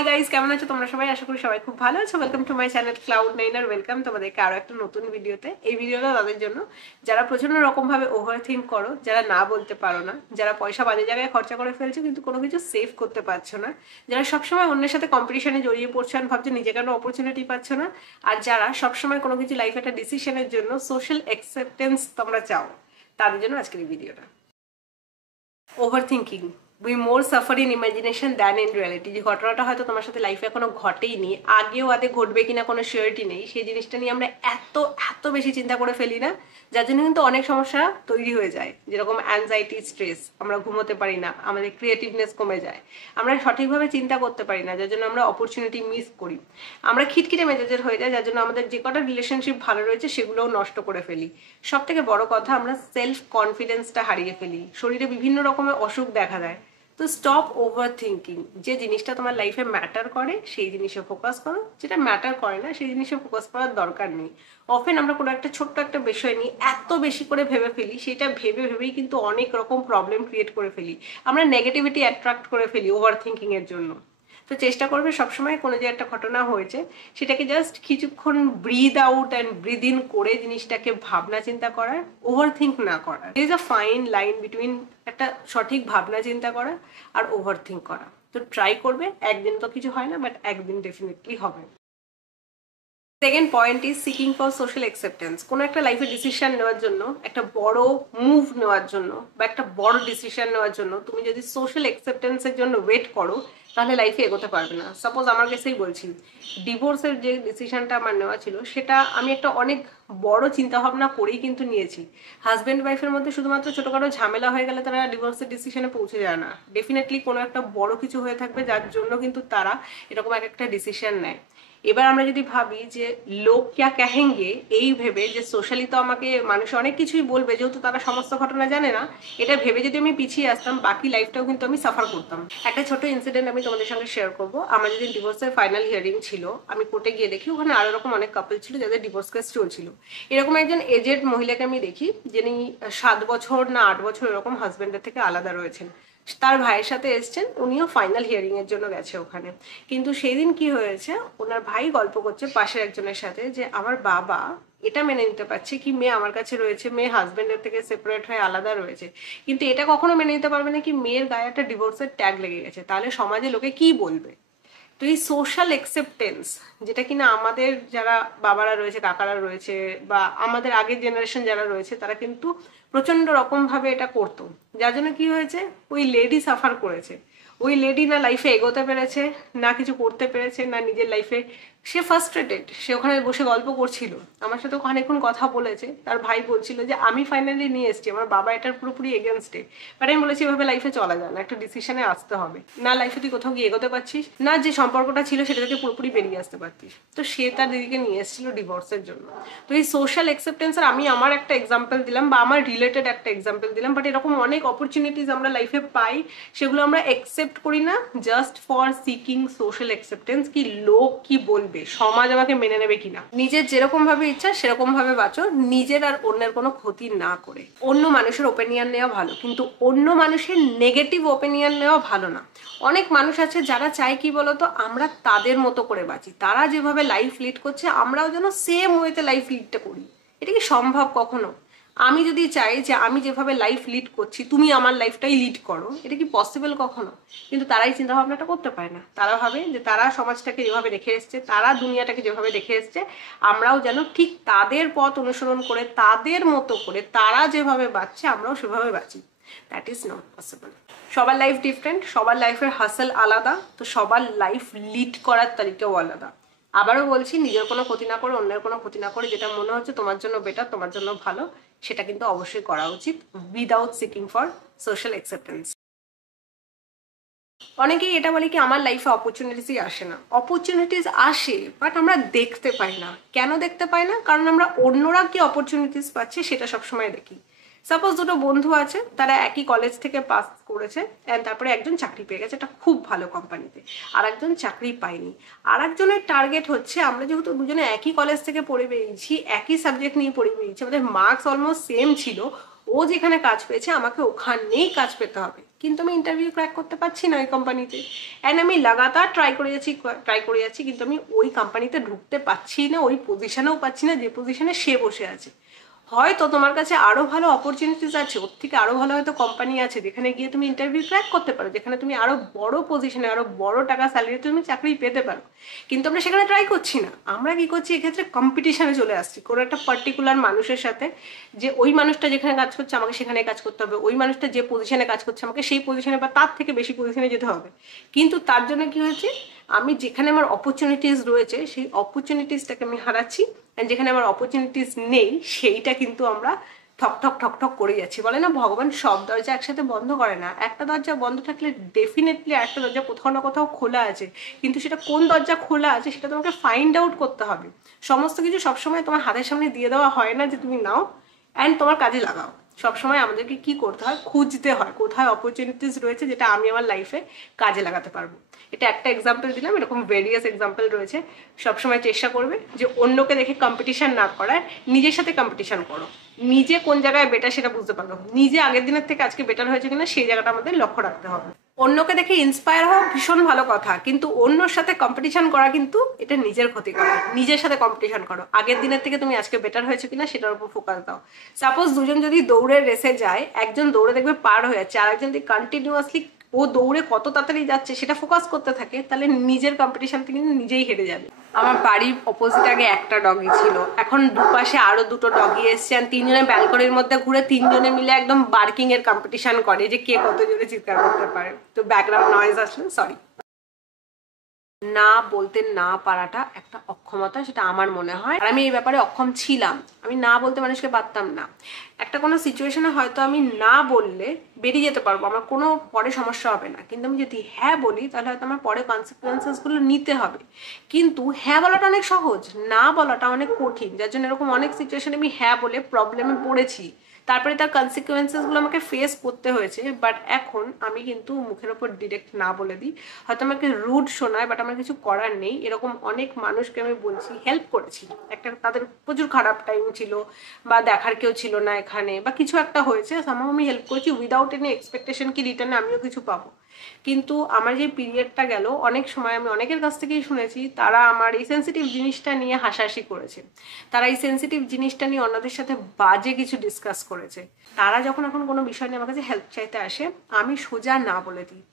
Hi guys, কেমন আছো তোমরা সবাই? আশা করি সবাই খুব ভালো আছো। Welcome to my channel Cloud9 আর ওয়েলকাম তোমাদেরকে আরো একটা নতুন ভিডিওতে। এই ভিডিওটা তাদের জন্য যারা প্রচন্ড রকম ভাবে ওভার থিঙ্ক করো, যারা না বলতে পারো না, যারা পয়সা বাজে জায়গায় খরচা করে ফেলছো কিন্তু কোনো কিছু সেভ করতে পারছো না, যারা সবসময় অন্যের সাথে কম্পিটিশনে জড়িয়ে পড়ছো আর ভাবছো নিজে কেন অপরচুনিটি পাচ্ছ না, আর যারা সবসময় কোনো কিছু লাইফে একটা ডিসিশনের জন্য সোশ্যাল অ্যাকসেপ্টেন্স তোমরা চাও, তাদের জন্য আজকের এই ভিডিওটা। Over thinking we more suffer in imagination than in reality. যে ঘটনাটা হয়তো তোমার সাথে লাইফে এখনো ঘটেইনি, আগেও আদে ঘটবে কিনা কোনো শিওরিটি নেই, সেই জিনিসটা নিয়ে আমরা এত এত বেশি চিন্তা করে ফেলি না, যার জন্য কিন্তু অনেক সমস্যা তৈরি হয়ে যায়। যেরকম অ্যাংজাইটি, স্ট্রেস, আমরা ঘুমোতে পারি না, আমাদের ক্রিয়েটিভনেস কমে যায়, আমরা সঠিকভাবে চিন্তা করতে পারি না, যার জন্য আমরা অপরচুনিটি মিস করি, আমরা খিটখিটে মেজাজের হয়ে যায়, যার জন্য আমাদের যে কটা রিলেশনশিপ ভালো রয়েছে সেগুলোও নষ্ট করে ফেলি। সব থেকে বড় কথা, আমরা সেলফ কনফিডেন্সটা হারিয়ে ফেলি, শরীরে বিভিন্ন রকমের অসুখ দেখা দেয়। তো স্টপ ওভার থিঙ্কিং। যে জিনিসটা তোমার লাইফে ম্যাটার করে সেই জিনিসে ফোকাস করো, যেটা ম্যাটার করে না সেই জিনিসে ফোকাস করার দরকার নেই। অফেন আমরা কোনো একটা ছোট্ট একটা বিষয় নিয়ে এত বেশি করে ভেবে ফেলি, সেটা ভেবে ভেবেই কিন্তু অনেক রকম প্রবলেম ক্রিয়েট করে ফেলি, আমরা নেগেটিভিটি অ্যাট্রাক্ট করে ফেলি ওভার থিঙ্কিং এর জন্য। তো চেষ্টা করবে সবসময় কোনো যে একটা ঘটনা হয়েছে সেটাকে জাস্ট কিছুক্ষণ breathe out and breathe in করে জিনিসটাকে ভাবনা চিন্তা করার, ওভার থিঙ্ক না করার। Is a fine line between একটা সঠিক ভাবনা চিন্তা করা আর ওভার থিঙ্ক করা। তো ট্রাই করবে, একদিন তো কিছু হয় না, বাট একদিন ডেফিনেটলি হবে। Second point is seeking for social acceptance. কোনো একটা লাইফে ডিসিশন নেওয়ার জন্য, একটা বড় মুভ নেওয়ার জন্য বা একটা বড় ডিসিশন নেওয়ার জন্য তুমি যদি সোশ্যাল অ্যাকসেপ্টেন্সের জন্য ওয়েট করো তাহলে লাইফে এগোতে পারবে না। সাপোজ আমার কাছেই বলছি, ডিভোর্সের যে ডিসিশনটা আমার নেওয়া ছিল সেটা আমি একটা অনেক বড় চিন্তাভাবনা করেই কিন্তু নিয়েছি। হাজব্যান্ড ওয়াইফের মধ্যে শুধুমাত্র ছোটোখাটো ঝামেলা হয়ে গেলে তারা ডিভোর্সের ডিসিশনে পৌঁছে যায় না, ডেফিনেটলি কোনো একটা বড় কিছু হয়ে থাকবে যার জন্য কিন্তু তারা এরকম একটা ডিসিশন নেয়। এবার আমরা যদি ভাবি যে লোক ক্যা কহেঙ্গে, এই ভেবে যে সোশ্যালি তো আমাকে মানুষ অনেক কিছুই বলবে যেহেতু তারা সমস্ত ঘটনা জানে না, এটা ভেবে যদি আমি পিছিয়ে আসতাম বাকি লাইফটাও কিন্তু আমি সাফার করতাম। একটা ছোট ইনসিডেন্ট আমি তোমাদের সঙ্গে শেয়ার করবো। আমার যেদিন ডিভোর্সের ফাইনাল হিয়ারিং ছিল, আমি কোর্টে গিয়ে দেখি ওখানে আরো রকম অনেক কাপল ছিল যাদের ডিভোর্স কেস চলছিল। এরকম একজন এজেড মহিলাকে আমি দেখি, যিনি 7 বছর না 8 বছর এরকম হাজবেন্ডের থেকে আলাদা রয়েছেন। তার ভাইয়ের সাথে এসছেন, উনিও ফাইনাল হিয়ারিং এর জন্য গেছে ওখানে। কিন্তু সেই দিন কি হয়েছে, ওনার ভাই গল্প করছে পাশের একজনের সাথে যে আমার বাবা এটা মেনে নিতে পারছে কি মেয়ে আমার কাছে রয়েছে, মেয়ে হাজবেন্ডের থেকে সেপারেট হয়ে আলাদা রয়েছে, কিন্তু এটা কখনো মেনে নিতে পারবে না কি মেয়ের গায়ে একটা ডিভোর্সের ট্যাগ লেগে গেছে, তাহলে সমাজে লোকে কি বলবে। তো এই সোশ্যাল অ্যাকসেপ্টেন্স, যেটা কিনা আমাদের যারা বাবারা রয়েছে, কাকারা রয়েছে, বা আমাদের আগের জেনারেশন যারা রয়েছে তারা কিন্তু প্রচন্ড রকম ভাবে এটা করতো, যার জন্য কি হয়েছে ওই লেডি সাফার করেছে। ওই লেডি না লাইফে এগোতে পেরেছে, না কিছু করতে পেরেছে, না নিজের লাইফে, সে ফার্স্ট্রেটেড। সে ওখানে বসে গল্প করছিল, আমার সাথে অনেকক্ষণ কথা বলেছে। তার ভাই বলছিল যে আমি ফাইনালি নিয়ে এসেছি, আমার বাবা এটার পুরোপুরি এগেনস্টে, বাট আমি বলেছি এভাবে লাইফে চলা যায় না, একটা ডিসিশনে আসতে হবে। না লাইফে তুই কোথাও গিয়ে এগোতে পারছিস, না যে সম্পর্কটা ছিল সেটা থেকে পুরোপুরি বেরিয়ে আসতে পারতিস। তো সে তার দিদিকে নিয়ে এসেছিল ডিভোর্সের জন্য। তো এই সোশ্যাল অ্যাকসেপ্টেন্সের আমি আমার একটা এক্সাম্পল দিলাম বা আমার রিলেটেড একটা এক্সাম্পল দিলাম, বাট এরকম অনেক অপরচুনিটিস আমরা লাইফে পাই, সেগুলো আমরা অ্যাকসেপ্ট করি না just for seeking social acceptance. কি লোক কি বলবে, সমাজ আমাকে মেনে নেবে কিনা। নিজের যেরকম ভাবে ইচ্ছা সেরকম ভাবে বাঁচো, নিজের আর অন্যের কোনো ক্ষতি না করে। অন্য মানুষের ওপিনিয়ন নেওয়া ভালো, কিন্তু অন্য মানুষের নেগেটিভ ওপিনিয়ন নেওয়া ভালো না। অনেক মানুষ আছে যারা চায় কি বলতো, আমরা তাদের মতো করে বাঁচি, তারা যেভাবে লাইফ লিড করছে আমরাও যেন সেম ওয়েতে লাইফ লিডটা করি। এটা কি সম্ভব কখনো? আমি যদি চাই যে আমি যেভাবে লাইফ লিড করছি তুমি আমার লাইফটাই লিড করো, এটা কি পসিবল কখনো? কিন্তু তারাই চিন্তা ভাবনাটা করতে পারে না। তারা ভাবে যে তারা সমাজটাকে যেভাবে দেখে এসছে, তারা দুনিয়াটাকে যেভাবে দেখে এসছে, আমরাও যেন ঠিক তাদের পথ অনুসরণ করে, তাদের মতো করে, তারা যেভাবে বাঁচছে আমরাও সেভাবে বাঁচি। That is not possible. সবার লাইফ ডিফারেন্ট, সবার লাইফের হাসেল আলাদা, তো সবার লাইফ লিড করার তারিকাও আলাদা। আবারও বলছি, নিজের কোনো ক্ষতি না করে, অন্যের কোনো ক্ষতি না করে, যেটা মনে হচ্ছে তোমার জন্য বেটার, তোমার জন্য ভালো, সেটা কিন্তু অবশ্যই করা উচিত without seeking for social acceptance. অনেকেই এটা বলে কি আমার লাইফে অপরচুনিটিসই আসে না। অপরচুনিটিস আসে, বাট আমরা দেখতে পাই না। কেন দেখতে পাই না? কারণ আমরা অন্যরা কি অপরচুনিটিস পাচ্ছে সেটা সবসময় দেখি। সাপোজ দুটো বন্ধু আছে, তারা একই কলেজ থেকে পাস করেছে, অ্যান্ড তারপরে একজন চাকরি পেয়ে গেছে একটা খুব ভালো কোম্পানিতে, আর একজন চাকরি পায়নি। আর একজনের টার্গেট হচ্ছে, আমরা যেহেতু দুজনে একই কলেজ থেকে পড়ে বেরিয়েছি, একই সাবজেক্ট নিয়ে পড়ে বেরিয়েছি, আমাদের মার্কস অলমোস্ট সেম ছিল, ও যেখানে কাজ পেয়েছে আমাকে ওখানেই কাজ পেতে হবে। কিন্তু আমি ইন্টারভিউ ক্র্যাক করতে পারছি না ওই কোম্পানিতে। অ্যান্ড আমি লাগাতার ট্রাই করে যাচ্ছি, কিন্তু আমি ওই কোম্পানিতে ঢুকতে পারছি না, ওই পজিশনেও পাচ্ছি না যে পজিশনে সে বসে আছে। হয়তো তোমার কাছে আরও ভালো অপরচুনিটিস আছে, ওর থেকে আরও ভালো হয়তো কোম্পানি আছে যেখানে গিয়ে তুমি ইন্টারভিউ ক্র্যাক করতে পারো, যেখানে তুমি আরও বড় পজিশনে আরও বড় টাকা স্যালারিতে তুমি চাকরি পেতে পারো। কিন্তু আমরা সেখানে ট্রাই করছি না। আমরা কি করছি, এক্ষেত্রে কম্পিটিশনে চলে আসছি কোনো একটা পার্টিকুলার মানুষের সাথে, যে ওই মানুষটা যেখানে কাজ করছে আমাকে সেখানে কাজ করতে হবে, ওই মানুষটা যে পজিশনে কাজ করছে আমাকে সেই পজিশনে বা তার থেকে বেশি পজিশনে যেতে হবে। কিন্তু তার জন্য কি হয়েছে, আমি যেখানে আমার অপরচুনিটিস রয়েছে সেই অপরচুনিটিসটাকে আমি হারাচ্ছি, অ্যান্ড যেখানে আমার অপরচুনিটিস নেই সেইটা কিন্তু আমরা ঠক ঠক ঠক ঠক করে যাচ্ছি। বলে না ভগবান সব দরজা একসাথে বন্ধ করে না, একটা দরজা বন্ধ থাকলে ডেফিনেটলি একটা দরজা কোথাও না কোথাও খোলা আছে, কিন্তু সেটা কোন দরজা খোলা আছে সেটা তোমাকে ফাইন্ড আউট করতে হবে। সমস্ত কিছু সবসময় তোমার হাতের সামনে দিয়ে দেওয়া হয় না যে তুমি নাও অ্যান্ড তোমার কাজে লাগাও। সবসময় আমাদেরকে কি করতে হয়, খুঁজতে হয় কোথায় অপরচুনিটিস রয়েছে যেটা আমি আমার লাইফে কাজে লাগাতে পারবো। এটা একটা এক্সাম্পল দিলাম, এরকম ভেরিয়াস এক্সাম্পল রয়েছে। সবসময় চেষ্টা করবে যে অন্যকে দেখে কম্পিটিশন না করার, নিজের সাথে কম্পিটিশন করো। নিজে কোন জায়গায় বেটার সেটা বুঝতে পারো, নিজে আগের দিনের থেকে আজকে বেটার হয়েছে কিনা সেই জায়গাটা আমাদের লক্ষ্য রাখতে হবে। অন্যকে দেখে ইন্সপায়ার হওয়া ভীষণ ভালো কথা, কিন্তু অন্যর সাথে কম্পিটিশন করা কিন্তু এটা নিজের ক্ষতি করে। নিজের সাথে কম্পিটিশন করো, আগের দিনের থেকে তুমি আজকে বেটার হয়েছে কিনা সেটার উপর ফোকাস দাও। সাপোজ দুজন যদি দৌড়ের রেসে যায়, একজন দৌড়ে দেখবে পার হয়ে যাচ্ছে, আরেকজন যদি কন্টিনিউয়াসলি ও দৌড়ে কত তাড়াতাড়ি যাচ্ছে সেটা ফোকাস করতে থাকে, তাহলে নিজের কম্পিটিশন থেকে নিজেই হেরে যাবে। আমার বাড়ির অপোজিট আগে একটা ডগি ছিল, এখন দুপাশে আরো দুটো ডগি এসছে, আর তিনজনে ব্যালকনির মধ্যে ঘুরে তিনজনে মিলে একদম বার্কিং এর কম্পিটিশন করে যে কে কত জোরে চিৎকার করতে পারে। তো ব্যাকগ্রাউন্ড নয়েজ আসলে সরি। না বলতে না পারাটা একটা অক্ষমতা, সেটা আমার মনে হয়। আর আমি এই ব্যাপারে অক্ষম ছিলাম, আমি না বলতে মানুষকে পারতাম না। একটা কোনো সিচুয়েশনে হয়তো আমি না বললে বেরিয়ে যেতে পারবো, আমার কোনো পরে সমস্যা হবে না, কিন্তু আমি যদি হ্যাঁ বলি তাহলে হয়তো আমার পরে কনসিকুয়েন্সেসগুলো নিতে হবে। কিন্তু হ্যাঁ বলাটা অনেক সহজ, না বলাটা অনেক কঠিন, যার জন্য এরকম অনেক সিচুয়েশনে আমি হ্যাঁ বলে প্রবলেমে পড়েছি, তারপরে তার কনসিকুয়েন্সেসগুলো আমাকে ফেস করতে হয়েছে। বাট এখন আমি কিন্তু মুখের ওপর ডিরেক্ট না বলে দিই। হয়তো আমাকে রুড শোনায়, বাট আমার কিছু করার নেই। এরকম অনেক মানুষকে আমি বলছি, হেল্প করেছি। একটা তাদের প্রচুর খারাপ টাইম ছিল বা দেখার কেউ ছিল না এখানে, বা কিছু একটা হয়েছে, সামহাও আমি হেল্প করেছি উইদাউট এনি এক্সপেকটেশন কি রিটার্নে আমিও কিছু পাবো। কিন্তু আমার যে পিরিয়ডটা গেল, অনেক সময় আমি অনেকের কাছ থেকেই শুনেছি তারা আমার এই সেন্সিটিভ জিনিসটা নিয়ে হাসাহাসি করেছে, তারা এই সেন্সিটিভ জিনিসটা নিয়ে অন্যদের সাথে বাজে কিছু ডিসকাস করেছে। তারা যখন এখন কোনো বিষয় নিয়ে আমার কাছে হেল্প চাইতে আসে, আমি সোজা না বলে দিই।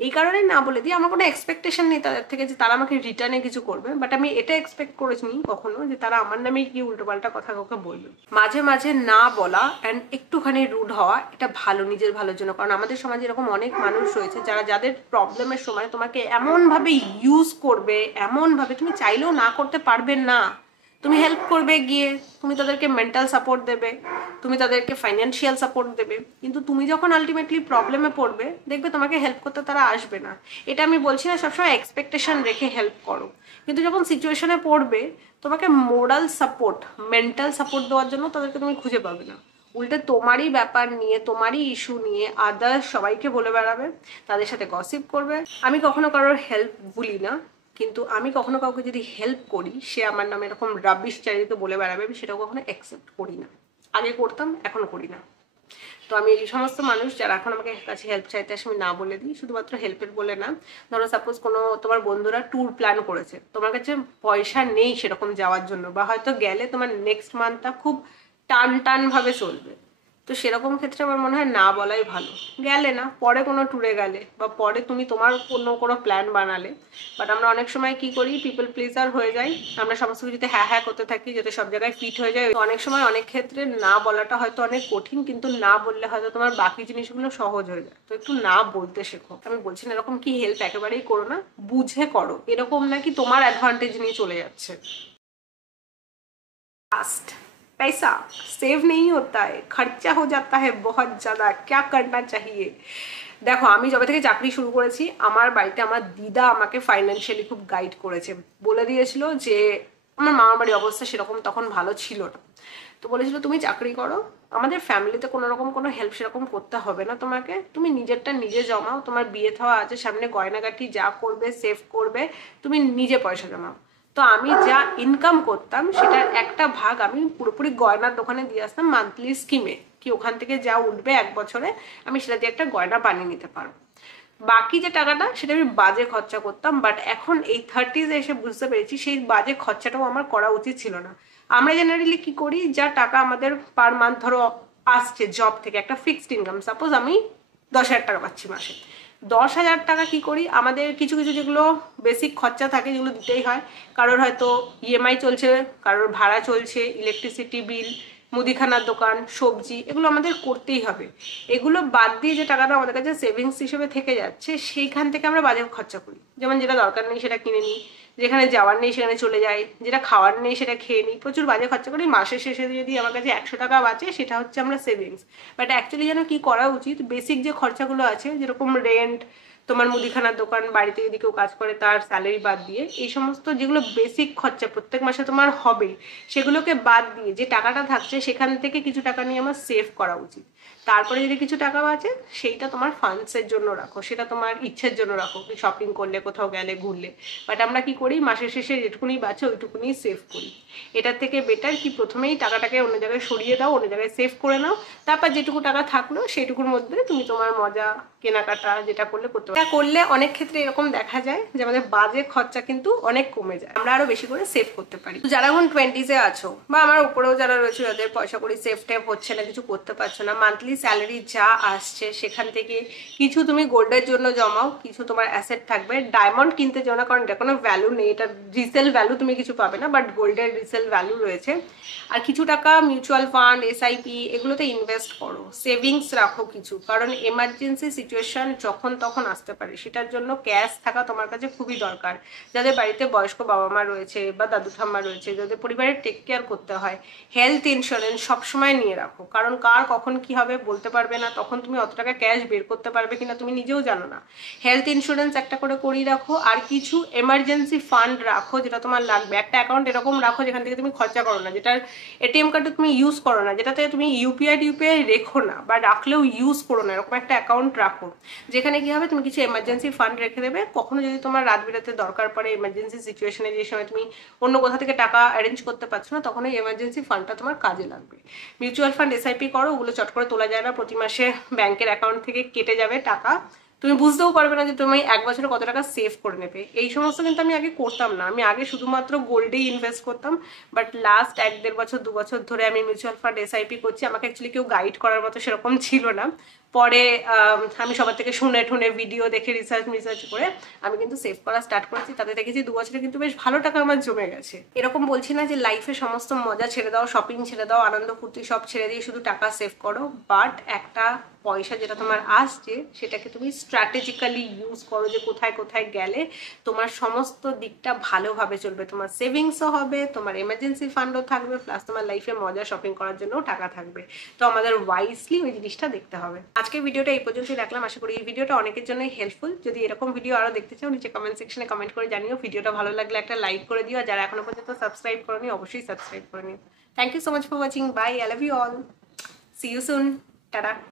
এই কারণে না বলে দিই, আমার কোনো এক্সপেকটেশন নেই তাদের থেকে যে তারা আমাকে রিটার্নে কিছু করবে, বাট আমি এটা এক্সপেক্ট করেছি কখনো যে তারা আমার নামে কি উল্টোপাল্টা কথা কাউকে বলবে। মাঝে মাঝে না বলা অ্যান্ড একটুখানি রুড হওয়া এটা ভালো, নিজের ভালোর জন্য। কারণ আমাদের সমাজে এরকম অনেক মানুষ রয়েছে যারা যাদের প্রবলেমের সময় তোমাকে এমনভাবে ইউজ করবে, এমনভাবে তুমি চাইলেও না করতে পারবে না। তুমি হেল্প করবে গিয়ে, তুমি তাদেরকে মেন্টাল সাপোর্ট দেবে, তুমি তাদেরকে ফাইন্যান্সিয়াল সাপোর্ট দেবে, কিন্তু তুমি যখন আলটিমেটলি প্রবলেমে পড়বে দেখবে তোমাকে হেল্প করতে তারা আসবে না। এটা আমি বলছি না সবসময় এক্সপেকটেশন রেখে হেল্প করো, কিন্তু যখন সিচুয়েশনে পড়বে তোমাকে মোরাল সাপোর্ট, মেন্টাল সাপোর্ট দেওয়ার জন্য তাদেরকে তুমি খুঁজে পাবে না। উল্টে তোমারই ব্যাপার নিয়ে, তোমারই ইস্যু নিয়ে আদার্স সবাইকে বলে বেড়াবে, তাদের সাথে গসিপ করবে। আমি কখনো কারোর হেল্প ভুলি না, কিন্তু আমি কখনো কাউকে যদি হেল্প করি সে আমার নামে এরকম রাবিশ চারিদিকে বলে বেড়াবে, আমি সেটাও কখনো অ্যাকসেপ্ট করি না। আগে করতাম, এখন করি না। তো আমি এই সমস্ত মানুষ যারা এখন আমাকে কাছে হেল্প চাইতে আসে আমি না বলে দিই, শুধুমাত্র হেল্পের বলে না। ধরো সাপোজ কোনো তোমার বন্ধুরা ট্যুর প্ল্যান করেছে, তোমার কাছে পয়সা নেই সেরকম যাওয়ার জন্য, বা হয়তো গেলে তোমার নেক্সট মান্থটা খুব টান টান ভাবে চলবে, তো সেরকম ক্ষেত্রে আমার মনে হয় না বলাই ভালো। গেলে না, পরে কোনো ট্যুরে গেলে বা পরে তুমি তোমার কোনো প্ল্যান বানালে। বাট আমরা অনেক সময় কি করি, পিপল প্লিজার হয়ে যাই, আমরা সমস্ত কিছুতে হ্যাঁ হ্যাঁ করতে থাকি যাতে সব জায়গায় ফিট হয়ে যায়। অনেক সময় অনেক ক্ষেত্রে না বলাটা হয়তো অনেক কঠিন, কিন্তু না বললে হয়তো তোমার বাকি জিনিসগুলো সহজ হয়ে যায়। তো একটু না বলতে শেখো। আমি বলছি না এরকম কি হেল্প একেবারেই করো না, বুঝে করো, এরকম নাকি তোমার অ্যাডভান্টেজ নিয়ে চলে যাচ্ছে। लास्ट पैसा सेव नहीं होता है, खर्चा हो जाता है बहुत ज़्यादा, क्या करना चाहिए। দেখো আমি যবে থেকে চাকরি শুরু করেছি আমার বাড়িতে আমার দিদা আমাকে ফাইন্যান্সিয়ালি খুব গাইড করেছে। বলে দিয়েছিল যে আমার মামার বাড়ির অবস্থা সেরকম তখন ভালো ছিল না, তো বলেছিল তুমি চাকরি করো, আমাদের ফ্যামিলিতে কোনো রকম কোনো হেল্প সেরকম করতে হবে না তোমাকে, তুমি নিজেরটা নিজে জমাও, তোমার বিয়ে থাওয়া আছে সামনে, গয়নাগাটি যা করবে সেভ করবে, তুমি নিজে পয়সা জমাও। তো আমি যা ইনকাম করতাম সেটার একটা ভাগ আমি পুরোপুরি গয়নার দোকানে দিয়ে আসতাম মান্থলি স্কিমে, কি ওখান থেকে যা উঠবে 1 বছরে আমি সেটা দিয়ে একটা গয়না বানিয়ে নিতে পারবো। বাকি যে টাকাটা সেটা আমি বাজে খরচা করতাম, বাট এখন এই 30s এসে বুঝতে পেরেছি সেই বাজে খরচাটাও আমার করা উচিত ছিল না। আমরা জেনারেলি কি করি, যা টাকা আমাদের পার মান্থ ধরো আসছে জব থেকে, একটা ফিক্সড ইনকাম, সাপোজ আমি 10,000 টাকা পাচ্ছি মাসে, 10,000 টাকা কি করি, আমাদের কিছু কিছু যেগুলো বেসিক খরচা থাকে যেগুলো দিতেই হয়, কারোর হয়তো ইএমআই চলছে, কারোর ভাড়া চলছে, ইলেকট্রিসিটি বিল, মুদিখানার দোকান, সবজি, এগুলো আমাদের করতেই হবে। এগুলো বাদ দিয়ে যে টাকাটা আমাদের কাছে সেভিংস হিসেবে থেকে যাচ্ছে সেইখান থেকে আমরা বাজে খরচা করি। যেমন যেটা দরকার নেই সেটা কিনে নিই, যেখানে যাওয়ার নেই সেখানে চলে যাই, যেটা খাওয়ার নেই সেটা খেয়ে নিই, প্রচুর বাজে খরচা করি। মাসের শেষে যদি আমার কাছে 100 টাকা বাঁচে সেটা হচ্ছে আমরা সেভিংস। বাট অ্যাকচুয়ালি যেন কি করা উচিত, বেসিক যে খরচাগুলো আছে যেরকম রেন্ট, তোমার মুদিখানার দোকান, বাড়িতে যদি কেউ কাজ করে তার স্যালারি বাদ দিয়ে, এই সমস্ত যেগুলো বেসিক খরচা প্রত্যেক মাসে তোমার হবে, সেগুলোকে বাদ দিয়ে যে টাকাটা থাকছে সেখান থেকে কিছু টাকা নিয়ে আমার সেভ করা উচিত। তারপরে যদি কিছু টাকা বাঁচে সেইটা তোমার ফান্ডসের জন্য রাখো, সেটা তোমার ইচ্ছের জন্য রাখো, শপিং করলে, কোথাও গেলে, ঘুরলে। বাট আমরা কি করি, মাসের শেষে যেটুকুনি বাঁচে ওইটুকুনি সেভ করি। এটার থেকে বেটার কি প্রথমেই টাকাটাকে অন্য জায়গায় সরিয়ে দাও, অন্য জায়গায় সেভ করে নাও, তারপর যেটুকু টাকা থাকলো সেইটুকুর মধ্যে তুমি তোমার মজা, কেনাকাটা যেটা করলে করতে পারো। এটা করলে অনেক ক্ষেত্রে এরকম দেখা যায় যে আমাদের বাজে খরচা কিন্তু অনেক কমে যায়, আমরা আরো বেশি করে সেভ করতে পারি। যারা এখন 20s-এ আছো বা আমার উপরেও যারা রয়েছে, যাদের পয়সা করি সেভ টেভ হচ্ছে না, কিছু করতে পারছো না, মান্থলি স্যালারি যা আসছে সেখান থেকে কিছু তুমি গোল্ডের জন্য জমাও, কিছু তোমার অ্যাসেট থাকবে। ডায়মন্ড কিনতে যাও না, কারণ এটা কোনো ভ্যালু নেই, এটা রিসেল ভ্যালু তুমি কিছু পাবে না, বাট গোল্ডের রিসেল ভ্যালু রয়েছে। আর কিছু টাকা মিউচুয়াল ফান্ড, এসআইপি এগুলোতে ইনভেস্ট করো, সেভিংস রাখো কিছু, কারণ এমার্জেন্সি সিচুয়েশন যখন তখন আসতে পারে, সেটার জন্য ক্যাশ থাকা তোমার কাছে খুবই দরকার। যাদের বাড়িতে বয়স্ক বাবা মা রয়েছে বা দাদু ঠাম্মা রয়েছে, যাদের পরিবারের টেক কেয়ার করতে হয়, হেলথ ইন্স্যুরেন্স সবসময় নিয়ে রাখো, কারণ কার কখন কি হবে বলতে পারবে না, তখন তুমি অত টাকা ক্যাশ বের করতে পারবে কিনা তুমি নিজেও জানো না। হেলথ ইন্স্যুরেন্স একটা করে করিয়ে রাখো, আর কিছু এমার্জেন্সি ফান্ড রাখো যেটা তোমার লাগবে। একটা অ্যাকাউন্ট এরকম রাখো যেখান থেকে তুমি খরচা করো না, যেটার এটিএম কার্ডে তুমি ইউজ করো না, যেটাতে তুমি ইউপিআই রেখো না, বা রাখলেও ইউজ করো না, এরকম একটা অ্যাকাউন্ট রাখো যেখানে কি হবে তুমি কিছু এমার্জেন্সি ফান্ড রেখে দেবে। কখনো যদি তোমার রাত বিরাতে দরকার পড়ে, এমার্জেন্সি সিচুয়েশনে, যে সময় তুমি অন্য কোথা থেকে টাকা অ্যারেঞ্জ করতে পারছো না, তখন এই এমার্জেন্সি ফান্ডটা তোমার কাজে লাগবে। মিউচুয়াল ফান্ড, এসআইপি করো, ওগুলো চট করে তোলা যায় না, প্রতি মাসে ব্যাংকের অ্যাকাউন্ট থেকে কেটে যাবে টাকা, তুমি বুঝতেও পারবে না যে তুমি 1 বছরে কত টাকা সেভ করে নেবে। এই সমস্ত কিন্তু আমি আগে করতাম না, আমি আগে শুধুমাত্র গোল্ডেই ইনভেস্ট করতাম। বাট লাস্ট 1-1.5 বছর 2 বছর ধরে আমি মিউচুয়াল ফান্ড, এসআইপি করছি। আমাকে অ্যাকচুয়ালি কেউ গাইড করার মতো সেরকম ছিল না, পরে আমি সবার থেকে শুনে ঠুনে ভিডিও দেখে রিসার্চ করে আমি কিন্তু সেভ করা স্টার্ট করেছি। তাতে দেখেছি 2 বছরে কিন্তু বেশ ভালো টাকা আমার জমে গেছে। এরকম বলছি না যে লাইফে সমস্ত মজা ছেড়ে দাও, শপিং ছেড়ে দাও, আনন্দ ফুর্তি সব ছেড়ে দিয়ে শুধু টাকা সেভ করো, বাট একটা পয়সা যেটা তোমার আসছে সেটাকে তুমি স্ট্র্যাটেজিক্যালি ইউজ করো, যে কোথায় কোথায় গেলে তোমার সমস্ত দিকটা ভালোভাবে চলবে, তোমার সেভিংসও হবে, তোমার এমার্জেন্সি ফান্ডও থাকবে, প্লাস তোমার লাইফে মজা শপিং করার জন্যও টাকা থাকবে। তো আমাদের ওয়াইজলি ওই জিনিসটা দেখতে হবে। আজকে ভিডিওটা এই পর্যন্তই রাখলাম, আশা করি এই ভিডিওটা অনেকের জন্যই হেল্পফুল। যদি এরকম ভিডিও আরো দেখতে চাও নিচে কমেন্ট সেকশনে কমেন্ট করে জানিও। ভিডিওটা ভালো লাগলে একটা লাইক করে দিও, আর যারা এখনো পর্যন্ত সাবস্ক্রাইব করোনি অবশ্যই সাবস্ক্রাইব করে নিও। Thank you so much for watching, bye, I love you all, see you soon, tata.